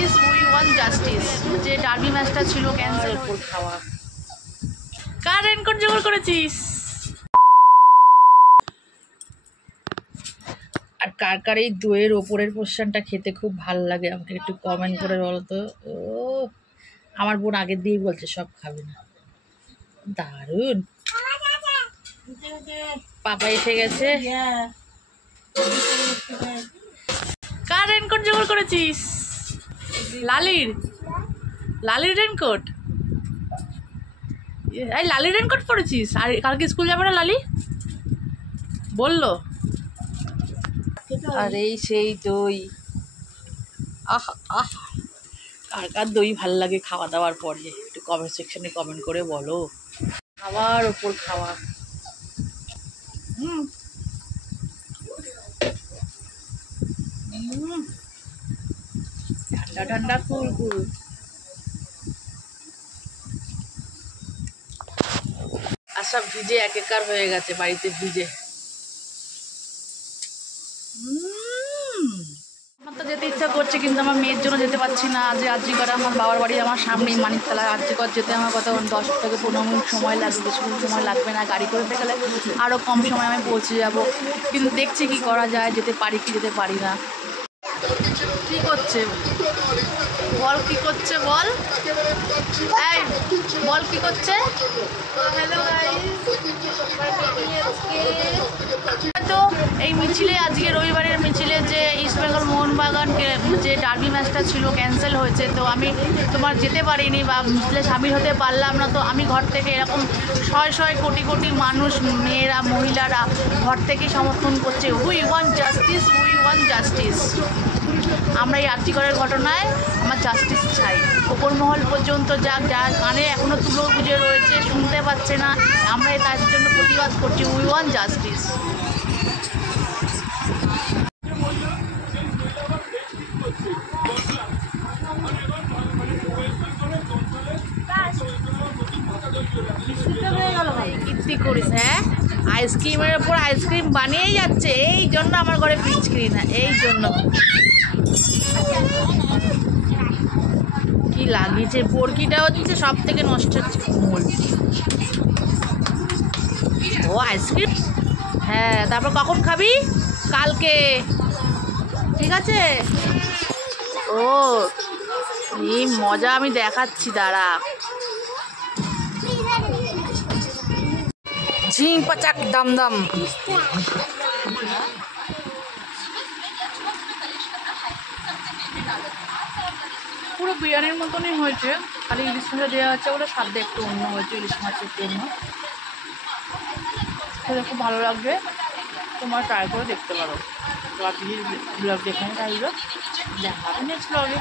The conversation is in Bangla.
Justice, we want justice. যে ডার্বি ম্যাচটা ছিল ক্যান্সেল। ওপর খাওয়া, কার রেনকোট জোগাড় করেছিস? আর কার কার এই দইয়ের ওপরের পোর্শনটা খেতে খুব ভালো লাগে আমাকে একটু কমেন্ট করে বলো তো। ও আমার বোন আগের দিয়েই বলছে সব খাবে না। দারুণ। পাপা এসে গেছে। কার রেনকোট জোগাড় করেছিস? লালির, লালির রেনকোট। এই লালির রেনকোট পরেছিস? আর কালকে স্কুল যাবে না লালি বললো? আর এই সেই দই। আহ আহ, কার কার দই ভাল লাগে খাওয়া দাওয়ার পরে একটু কমেন্ট সেকশনে কমেন্ট করে বলো। খাওয়ার ওপর খাওয়া। ঠান্ডা ঠান্ডা কুল। আর সব ভিজে একাকার হয়ে গেছে বাড়িতে ভিজে। আমার তো যেতে ইচ্ছা করছে কিন্তু আমার মেয়ের জন্য যেতে পারছি না। আজ আজিকর আমার বাবার বাড়ি আমার সামনেই মানিকতলা। আজিকর যেতে আমার কত 10 থেকে 15 মিনিট সময় লাগবে, বেশিক্ষণ সময় লাগবে না। গাড়ি করতে গেলে আরও কম সময় আমি পৌঁছে যাব। কিন্তু দেখছি কি করা যায়, যেতে পারি কি যেতে পারি না। কি করছে বল, কি করছে বল, এই বল কি করছে। হ্যালো গাইস, তো এই মিছিলে আজকে রবিবারের মিছিলে যে ইস্টবেঙ্গল মোহনবাগানকে যে ডার্বি ম্যাচটা ছিল ক্যান্সেল হয়েছে, তো আমি তোমার যেতে পারিনি বা মিছিলে সামিল হতে পারলাম না। তো আমি ঘর থেকে এরকম শয় কোটি কোটি মানুষ, মেয়েরা মহিলারা ঘর থেকে সমর্থন করছে we want justice, we want justice. আমরা এই আর্যিকরের ঘটনায় আমার জাস্টিস চাই। ওপর মহল পর্যন্ত যার কানে এখনও তুলো গুজে রয়েছে, শুনতে পাচ্ছে না, আমরা তার জন্য প্রতিবাদ করছি উই ওয়ান জাস্টিস। কীর্তি করিস, হ্যাঁ আইসক্রিমের ওপর আইসক্রিম বানিয়েই যাচ্ছে, এই জন্য আমার ঘরে পিচক্রি না, এই জন্য। কি লাগিয়েছে বরকিটা হচ্ছে সব থেকে নষ্ট হচ্ছে মূল। ও আইসক্রিম, হ্যাঁ তারপর কখন খাবি? কালকে, ঠিক আছে। ও এই মজা আমি দেখাচ্ছি, দাঁড়া। ঝিং পাচাক দাম দাম। পুরো বিরিয়ানির মতনই হয়েছে, খালি ইলিশ মাছ দেওয়া হচ্ছে বলে স্বাদটা একটু অন্য হয়েছে ইলিশ মাছের জন্য। সেটা খুব ভালো লাগবে, তোমরা ট্রাই করে দেখতে পারো। তো আপনি ব্লগ দেখে থাকবে, দেখা হবে নেক্সট ব্লগে।